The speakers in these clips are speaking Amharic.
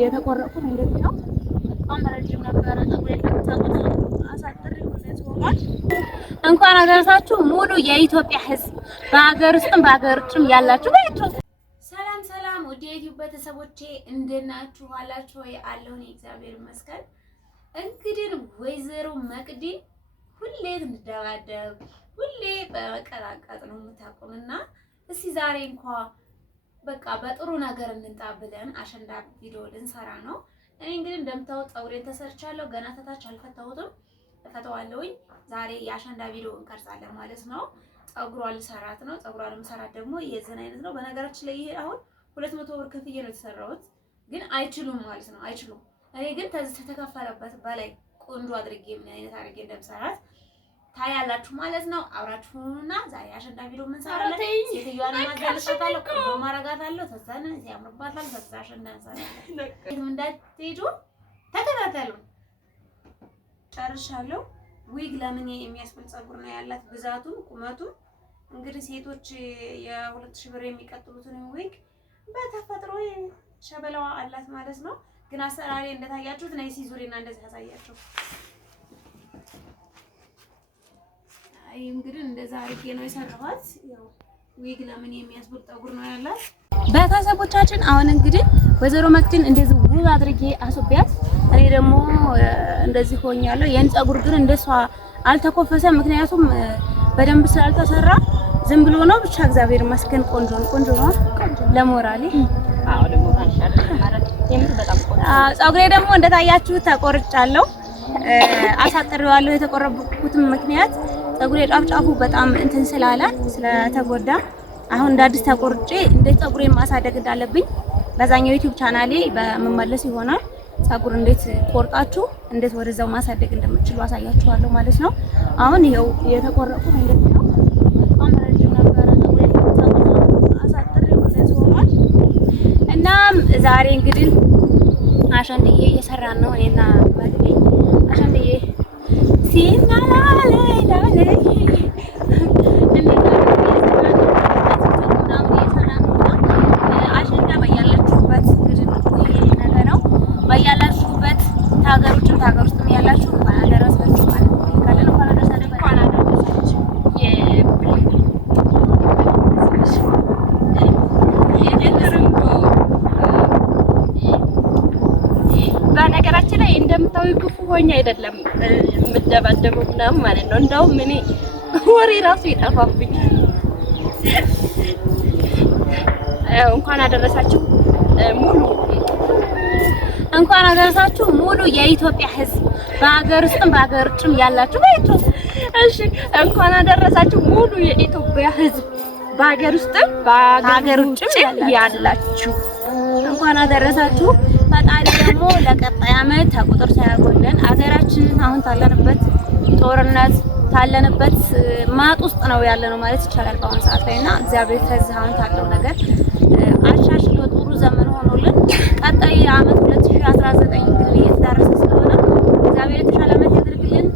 የተቆረጥኩት እንደዚህ ነው። በጣም ረጅም ነበረ ፀጉሬ እንደምታውቁት አሳጥሬ ወደዚህ ሆኗል። እንኳን አደረሳችሁ ሙሉ የኢትዮጵያ ሕዝብ በሀገር ውስጥም በሀገር ውጭም ያላችሁ ሰላም ሰላም፣ ወደ ዩቲዩብ ቤተሰቦቼ እንደናችሁ አላችሁ ወይ? አለሁኝ እግዚአብሔር ይመስገን። እንግዲህ ወይዘሮ መቅዲ ሁሌ እንደባደብ ሁሌ በመቀላቀጥ ነው የምታቆምና እስቲ ዛሬ እንኳን በቃ በጥሩ ነገር እንንጣ ብለን አሸንዳ ቪዲዮ ልንሰራ ነው። እኔ እንግዲህ እንደምታውቁት ፀጉሬን ተሰርቻለሁ። ገና ተታች አልፈታሁትም፣ እፈታዋለሁኝ። ዛሬ የአሸንዳ ቪዲዮ እንቀርጻለን ማለት ነው። ፀጉሯን ልሰራት ነው። ፀጉሯን ልሰራት ደግሞ የዘን አይነት ነው። በነገራችን ላይ ይሄ አሁን 200 ብር ከፍዬ ነው የተሰራሁት፣ ግን አይችሉም ማለት ነው። አይችሉም። እኔ ግን ተከፈለበት በላይ ቆንጆ አድርጌ ምን አይነት አድርጌ እንደምሰራት ታያላችሁ ማለት ነው። አብራችሁና ዛሬ አሸንዳ ቪዲዮ ምን ሰራለን? ሴትዮዋን ማዘልሻታለሁ፣ ቆንጆ ማረጋታለሁ፣ ተዛነ ያምርባታል። ተዛ አሸንዳ እንሰራለን። እንዳትሄዱ ተከታተሉ። ጨርሻለሁ። ዊግ ለምን የሚያስብል ፀጉር ነው ያላት፣ ብዛቱም ቁመቱም። እንግዲህ ሴቶች የ2000 ብር የሚቀጥሉትን ዊግ በተፈጥሮ ሸበላዋ አላት ማለት ነው። ግን አሰራሬ እንደታያችሁት ነይ ሲዙሪና እንደዚህ ያሳያችሁ። አይ እንግዲህ እንደዛ አድርጌ ነው የሰራኋት። ያው ዊግ ለምን የሚያስብል ፀጉር ነው ያላት ቤተሰቦቻችን። አሁን እንግዲህ ወይዘሮ መቅዲን እንደዚህ ውብ አድርጌ አስቤያት፣ እኔ ደግሞ እንደዚህ ሆኛለሁ። የኔ ፀጉር ግን እንደሷ አልተኮፈሰም፣ ምክንያቱም በደንብ ስላልተሰራ ዝም ብሎ ነው። ብቻ እግዚአብሔር ይመስገን ቆንጆ ነው፣ ቆንጆ ነው ለሞራሌ። አዎ ደግሞ ታንሻለ ማለት የምር በጣም ቆንጆ። ፀጉሬ ደግሞ እንደታያችሁ ተቆርጫለሁ፣ አሳጥሬዋለሁ። የተቆረጥኩትም ምክንያት ፀጉሬ ጫፍጫፉ በጣም እንትን ስላለ ስለተጎዳ አሁን እንደ አዲስ ተቆርጬ እንዴት ፀጉሬን ማሳደግ እንዳለብኝ በዛኛው ዩቲዩብ ቻናሌ በመመለስ ይሆናል። ፀጉር እንዴት ቆርጣችሁ እንዴት ወደዛው ማሳደግ እንደምትችሉ አሳያችኋለሁ ማለት ነው። አሁን ይሄው የተቆረጥኩት እንደዚህ ነው። በጣም ረጅም ነበረ ፀጉሬ አሳጥሬ ወደዚህ ሆኗል። እናም ዛሬ እንግዲህ አሸንድዬ እየሰራን ነው እኔና መቅዲ። አሸንድዬ ሲናላለ ያላችሁበት ታገሩችን ታገር ውስጥ ያላችሁ አደረሳችሁ ማለት ነው። ካለ ነው ካለ ደረሰ እንኳን አደረሳችሁ። በነገራችን ላይ እንደምታዩ ክፉ ሆኜ አይደለም የምደባደበው ምናምን ማለት ነው። እንደውም እኔ ወሬ ራሱ ይጠፋብኝ። እንኳን አደረሳችሁ ሙሉ እንኳን አደረሳችሁ ሙሉ የኢትዮጵያ ሕዝብ በሀገር ውስጥም በሀገር ውጭም ያላችሁ እሺ፣ እንኳን አደረሳችሁ ሙሉ የኢትዮጵያ ሕዝብ በሀገር ውስጥም በሀገር ውጭም ያላችሁ እንኳን አደረሳችሁ። ፈጣሪ ደግሞ ለቀጣይ ዓመት ተቁጥር ሳያጎለን ሀገራችንን አሁን ታለንበት ጦርነት ታለንበት ማጥ ውስጥ ነው ያለነው ማለት ይቻላል በአሁኑ ሰዓት ላይና እግዚአብሔር ከዚህ አሁን ታለው ነገር አሻሽሎ ጥሩ ዘመን ሆኖልን ቀጣይ ዓመት 2019 እንግዲህ እየተዳረሰ ስለሆነ እግዚአብሔር የተሻለ ዓመት ያድርግልን።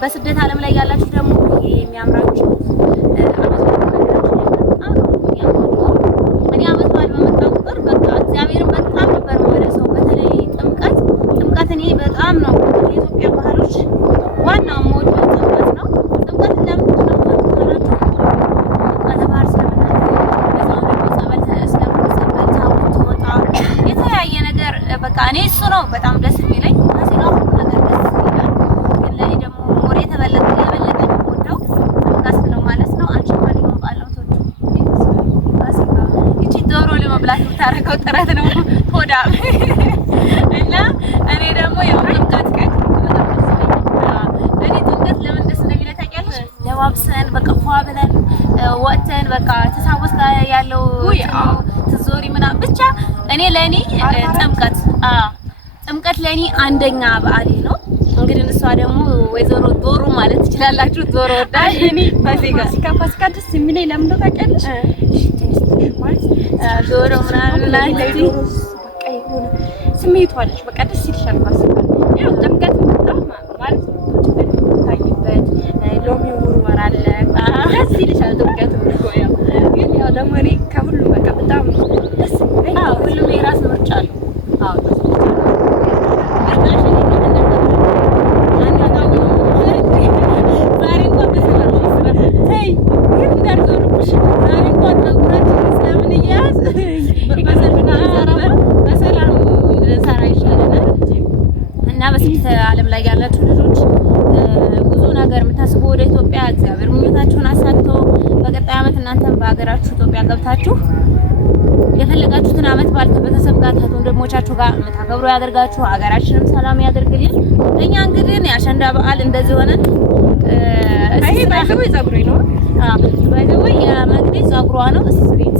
በስደት ዓለም ላይ ያላችሁ ደግሞ ይሄ የሚያምራችሁ እኔ ዓመት በዓል በመጣ ቁጥር በቃ እግዚአብሔርን በጣም ነበር የምወደሰው። በተለይ ጥምቀት እኔ በጣም ነው የኢትዮጵያ ባህሎች ዋናው ሞት ጥምቀት ነው። ጥምቀት ለምን ነው የተለያየ ነገር በቃ እኔ እሱ ነው በጣም ደስ የሚለኝ። ከዚህው ሁሉ ነገር ደስ ይላል። ግን ለኔ ደግሞ ሞሬ የበለጠ የምወደው ጥምቀት ነው ማለት ነው። አንቺ ማን ይወጣለው ተወጡ እቺ ዶሮ ለመብላት የምታረገው ጥረት ነው ሆዳ እና እኔ ደግሞ ያው ጥምቀት እኔ ጥምቀት ለምን ደስ እንደሚለኝ ታውቂያለሽ? ለባብሰን በቃ ፏ ብለን ወጥተን በቃ ተሳወስ ጋር ያለው ትዞሪ ምናምን ብቻ እኔ ለኔ ጥምቀት ለኔ አንደኛ በዓሌ ነው። እንግዲህ እሷ ደግሞ ወይዘሮ ዶሮ ማለት ትችላላችሁ። ዶሮ ወዳጅ እኔ ፋሲካ ደስ የሚለኝ ለምን ነው ታውቂያለሽ? ዶሮ ምናምን ላይ በቃ ይሁን ስሜቷ አለሽ በቃ ደስ ይልሻል። ፋሲካ ያው ጥምቀት በጣም ማለት ታይበት ሎሚ ውርወራ አለ ደስ ይልሻል። ጥምቀት ነው ግን ያው ደግሞ እኔ ከሁሉ በቃ በጣም ደስ የሚለኝ ሁሉም የራስ ምርጫ አለው። በስንት ዓለም ላይ ያላችሁ ልጆች ብዙ ነገር የምታስቡ ወደ ኢትዮጵያ እግዚአብሔር ምኞታችሁን አሳክቶ በቀጣይ ዓመት እናንተም በሀገራችሁ ኢትዮጵያ ገብታችሁ የፈለጋችሁትን ዓመት በዓል ከቤተሰብ ጋር ከወንድሞቻችሁ ጋር የምታከብሩ ያደርጋችሁ። ሀገራችንም ሰላም ያደርግልን። እኛ እንግዲህ የአሸንዳ በዓል እንደዚህ ሆነን አይ ባይዘው ጸጉሬ ነው ባይዘው የመቅዲ ጸጉሯ ነው ስትሪት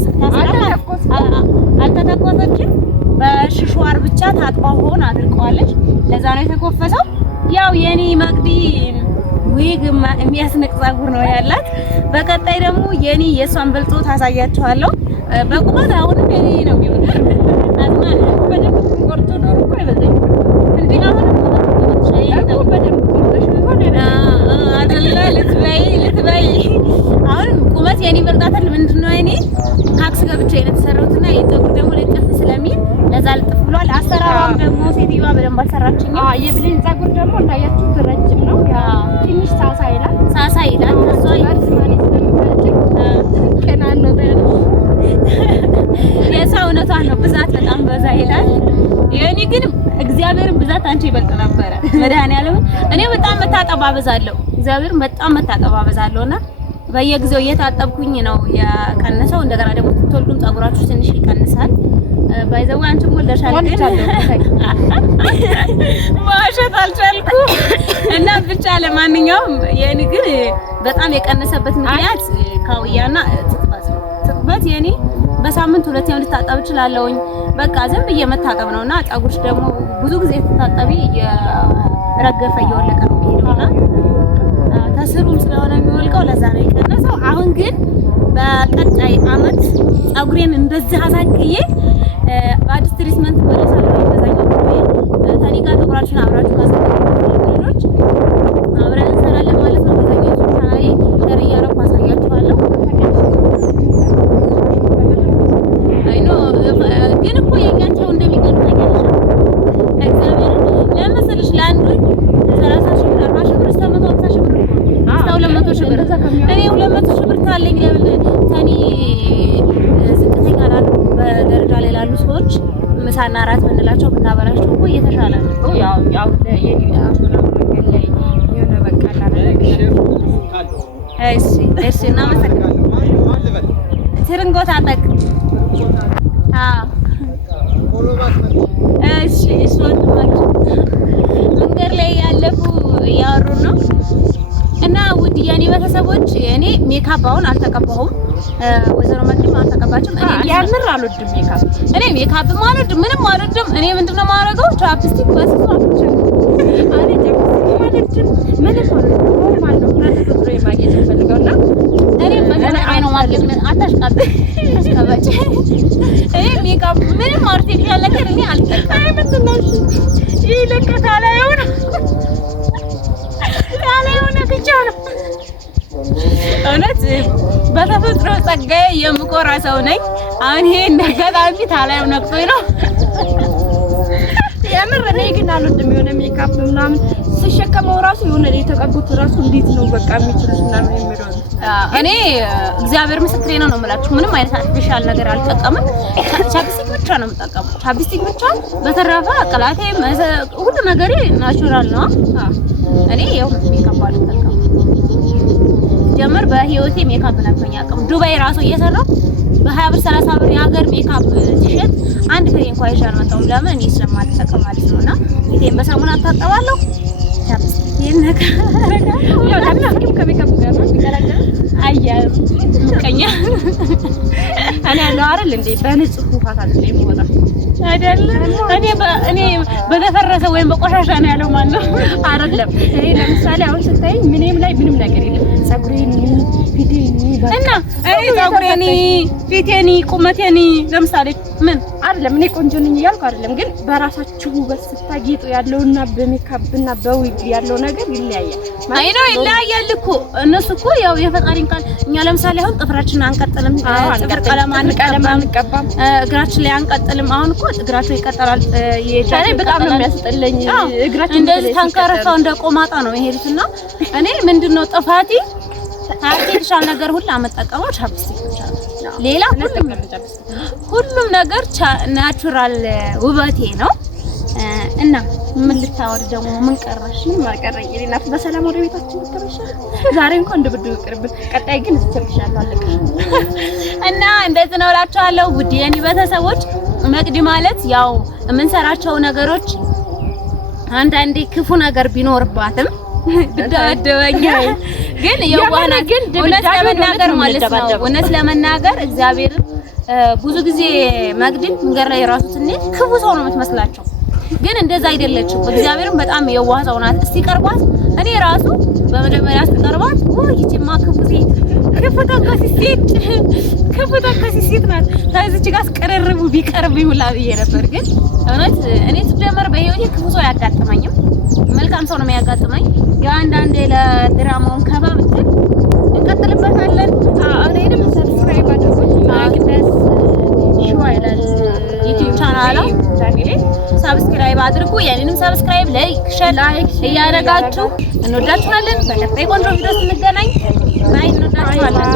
አልተተኮሰችም። በሽሽዋር ብቻ ታጥባ ሆን አድርቀዋለች። ለዛ ነው የተኮፈሰው። ያው የኔ መቅዲ ዊግ የሚያስነቅ ጸጉር ነው ያላት። በቀጣይ ደግሞ የኔ የሷን በልጦ ታሳያችኋለሁ። በቁመት አሁንም የኔ ነው የሚሆነው። አዝማን በደንብ ቆርጦ ዶሮ እኮ አይበዛኝ እንዴ አሁንም ሻይው በደንብ ቆርጦሽ ሆነ አይደለ ልትበይ አሁን ቁመት የኔ በልጣታል። ምንድነው የኔ ታክስ ገብቼ የተሰራውትና የጸጉር ደግሞ ለጥፍ ስለሚል ለዛ ልጥፍ ብሏል። አሰራሯም ደግሞ ሴትዮዋ በደንብ አልሰራችኝ። የብሌን ጸጉር ደግሞ እንዳያችሁት ረጅም ነው። ትንሽ ሳሳ ይላል እሷ ይዝማኔ ስለምትፈልግ ከናለው የሰው እውነቷን ነው። ብዛት በጣም በዛ ይላል። የኔ ግን እግዚአብሔርን ብዛት አንቺ ይበልጥ ነበረ። መድኃኒዓለም እኔ በጣም መታጠብ አበዛለሁ። እግዚአብሔር በጣም መታጠብ አበዛለሁና በየጊዜው እየታጠብኩኝ ነው የቀነሰው። እንደገና ደግሞ ትወልዱም ጸጉራችሁ ትንሽ ይቀንሳል። ባይዘው አንቺም ወልደሻል ግን ማሸት አልቻልኩም እና ብቻ ለማንኛውም የኔ ግን በጣም የቀነሰበት ምክንያት ካውያና ትጥበት የኔ በሳምንት ሁለቴ ልታጠብ እችላለሁኝ። በቃ ዝም ብዬ መታጠብ ነውና ጸጉርሽ ደግሞ ብዙ ጊዜ ተታጠቢ የረገፈ እየወለቀ ነው ሄዶና ተስሩም ስለሆነ የሚወልቀው ለዛ ነው የቀነሰው። አሁን ግን በቀጣይ አመት ጸጉሬን እንደዚህ አሳክዬ በአዲስ ትሪትመንት ወለሳለሁ። በዛኛው ታኒካ ጸጉራችሁን አብራችሁ ማስተካከሎች አብረን እንሰራለን ማለት ነው። በዛኛው ቻናሌ ሼር እያደረኩ አሳያችኋለሁ። አይኖ ግን እኮ የኛቸው እንደሚቀር ታውቂያለሽ። እግዚአብሔር ለምሳሌሽ ለአንዱ 30 ሺህ ብር 40 ሺህ ብር 150 ሺህ ብር እስከ 200 ሺህ ብር እኔ 200 ሺህ ብር ካለኝ ለምን ታኒ ዝቅተኛ ላሉ በደረጃ ላይ ላሉ ሰዎች ምሳና አራት ብንላቸው ብናበላቸው እኮ እየተሻለ ነው። ያው የሆነ በቃ እሺ እናመሰግናለን። ትርንጎ ታጠቅ እሺ ወንድማችን መንገድ ላይ ያለፉ እያወሩ ነው። እና ውድ የኔ ቤተሰቦች እኔ ሜካፕ አሁን አልተቀባሁም። ወይዘሮ መቅዲም አልተቀባችም። እኔ ያምር አልወድም ሜካፕ። እኔ ሜካፕ ማለት ምንም አልወድም። እኔ ምንድነው ማረገው ቻፕስቲክ በስሱ አፍንጫ አሬ ቻፕስቲክ ማለት ምንም ማለት ነው ተፈጥሮ የማግኘት ፈልገውና እኔ መጀመሪያ አይኖ ማለት አታሽቃብኝ አስቀባጭ እኔ ሜካፕ ምንም አርቲፊሻል ነገር እኔ አልጠቀምም። አይ ምንድነው ይሄ ለከታ ላይ ሆነ ብቻ ነው እውነት በተፈጥሮ ጸጋዬ የምቆራ ሰው ነኝ። አሁን ይሄ እንደገጣሚ ታላዩ ነቅቶኝ ነው የምር። እኔ ግን አልወድም የሆነ ሜካፕ ምናምን ስሸከመው ራሱ የሆነ የተቀቡት ራሱ እንዴት ነው በቃ የሚችሉት ምናምን የሚለው እኔ እግዚአብሔር ምስክሬ ነው የምላችሁ። ምንም አይነት አርቲፊሻል ነገር አልጠቀምም። ቻፕስቲክ ብቻ ነው የምጠቀመው፣ ቻፕስቲክ ብቻ። በተረፈ ቅላቴ ሁሉ ነገሬ ናቹራል ነው። እኔ ያው ሜካፕ አልጠቀምም። ጀመር በህይወቴ ሜካፕ ነክቶኝ አያውቅም። ዱባይ ራሱ እየሰራሁ በ20 ብር 30 ብር የሀገር ሜካፕ ቲሸርት አንድ ፍሬ እንኳን ይዤ አልመጣሁም። ለምን እኔ ስለማልጠቀም ማለት ነውና ፊቴን በሳሙና አታጠባለሁ። ቻፕስቲክ ነገር ያው ቻፕስቲክ ከሜካፕ ጋር ነው የሚቀላቀለው። አያዝ ምቀኛ እኔ ያለው አይደል እንዴ በንጹህ ውፋት አይደል የሚወጣው አይደለም። እኔ በተፈረሰ ወይም በቆሻሻ ነው ያለው ማለት ነው አይደለም። እኔ ለምሳሌ አሁን ስታይ ምንም ላይ ምንም ነገር የለም። ፀጉሬን እና እኔ ፀጉሬኒ ፊቴኒ ቁመቴኒ ለምሳሌ ምን አይደለም እኔ ቆንጆ ነኝ እያልኩ አይደለም፣ ግን በራሳችሁ ውበት ስታጌጡ ያለውና በሜካፕና በዊግ ያለው ነገር ይለያያል። አይ ነው ይለያያል እኮ እነሱ እኮ ያው የፈጣሪን ቃል እኛ ለምሳሌ አሁን ጥፍራችንን አንቀጥልም፣ ጥፍር ቀለም አንቀባም፣ እግራችን ላይ አንቀጥልም። አሁን እኮ እግራቸው ይቀጥላል። እኔ በጣም ነው የሚያስጠላኝ እግራችን እንደዚህ ተንከረፋው እንደ ቆማጣ ነው የሄዱትና እኔ ምንድነው ጥፋቴ አርቲፊሻል ነገር ሁሉ አመጣቀመው ቻፕስቲክ ብቻ ነው። ሌላ ሁሉም ነገር ናቹራል ውበቴ ነው። እና ምን ልታወሪ ደግሞ ምን ቀረሽ? ምን ማቀረኝ እኔና በሰላም ወደ ቤታችን ተመለሽ። ዛሬ እንኳን እንደብዱ ይቅርብን፣ ቀጣይ ግን እተብሻለሁ አለቀሽ። እና እንደዚህ ነው እላችኋለሁ ውድ የኔ ቤተሰቦች። መቅዲ ማለት ያው የምንሰራቸው ነገሮች አንዳንዴ ክፉ ነገር ቢኖርባትም ደደበኛ ግን የዋና ግን እውነት ለመናገር ማለት ነው እውነት ለመናገር እግዚአብሔር ብዙ ጊዜ መቅዲን መንገር ላይ ራሱ ትንሽ ክፉ ሰው ነው የምትመስላቸው፣ ግን እንደዛ አይደለችም። እግዚአብሔርን በጣም የዋህ ሰው ናት። እስቲ ቀርቧት እኔ ራሱ በመጀመሪያ ስትቀርቧት ይቺማ ክፉ ሴት ክፉ ተንኮሲ ሴት ናት ታዚች ጋር አስቀረርቡ ቢቀርብ ይውላ ብዬ ነበር። ግን እውነት እኔ ስትጀመር በህይወቴ ክፉ ሰው አያጋጥመኝም፣ መልካም ሰው ነው የሚያጋጥመኝ። ያው አንዳንዴ ለድራማውን ከባብትን እንቀጥልበታለን። እኔንም ሰብስክራይብ አድርጉ። ማግነስ ሹዋ ይላል ዩቲዩብ ቻናል ሰብስክራይብ አድርጉ። የኔንም ሰብስክራይብ ላይክ እያደረጋችሁ እንወዳችኋለን። በቀጣይ ቆንጆ ቪዲዮ ስንገናኝ ባይ። እንወዳችኋለን።